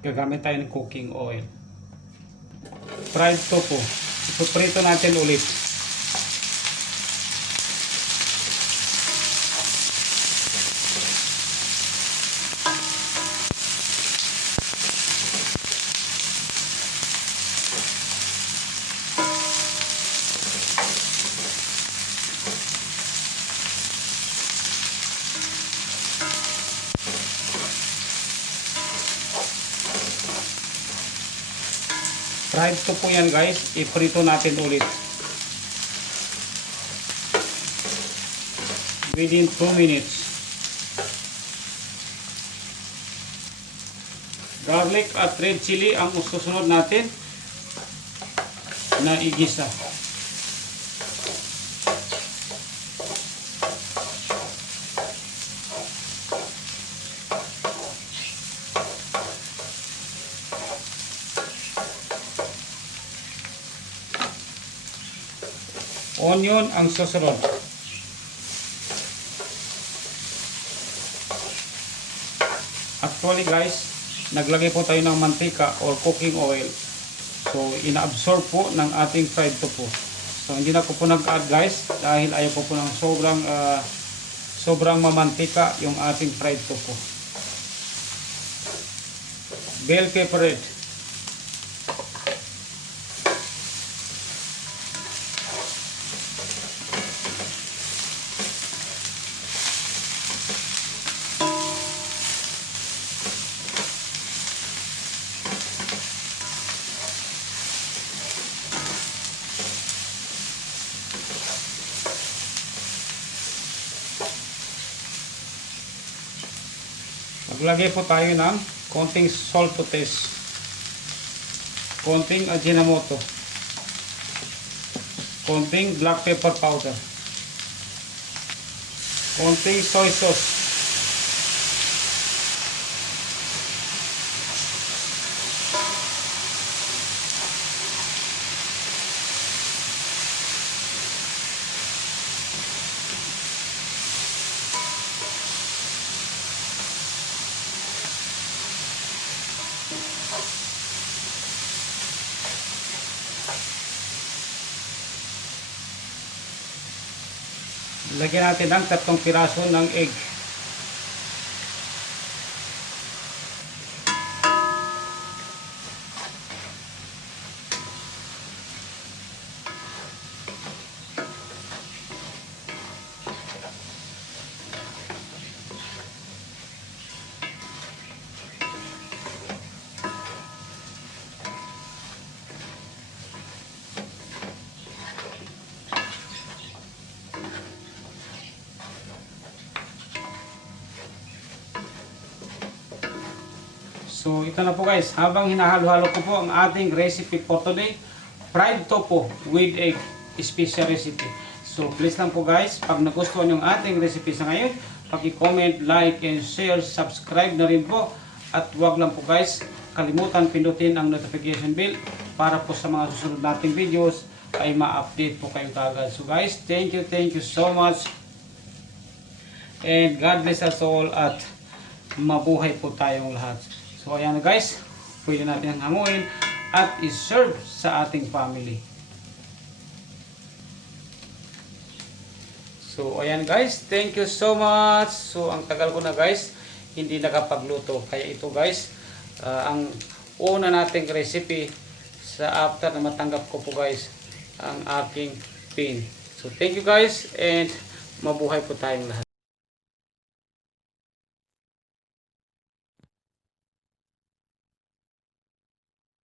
gagamit tayo ng cooking oil. Fried tofu. Ipoprito natin ulit. Fried tofu yan guys, iprito natin ulit. Within 2 minutes. Garlic at red chili ang susunod natin na igisa. Onion ang susunod. Actually guys, naglagay po tayo ng mantika or cooking oil. So inaabsorb po ng ating fried tofu. So hindi na ko po nag-add guys dahil ayaw po ng sobrang mamantika yung ating fried tofu. Bell pepper red. Maglagay po tayo ng konting salt to taste, konting ajinomoto, konting black pepper powder, konting soy sauce, lagyan natin ng 3 piraso ng egg. So ito na po guys, habang hinahalo-halo ko po ang ating recipe for today, fried tofu with egg, special recipe. So please lang po guys, pag nagustuhan yung ating recipe sa ngayon, paki-comment, like, and share, subscribe na rin po. At wag lang po guys, kalimutan pindutin ang notification bell para po sa mga susunod nating videos ay ma-update po kayo kagad. So guys, thank you so much. And God bless us all at mabuhay po tayong lahat. So ayan na guys, pwede natin hanguin at i-serve sa ating family. So ayan guys, thank you so much. So ang tagal ko na guys, hindi nakapagluto. Kaya ito guys, ang una nating recipe sa after na matanggap ko po guys ang aking pin. So thank you guys and mabuhay po tayong lahat.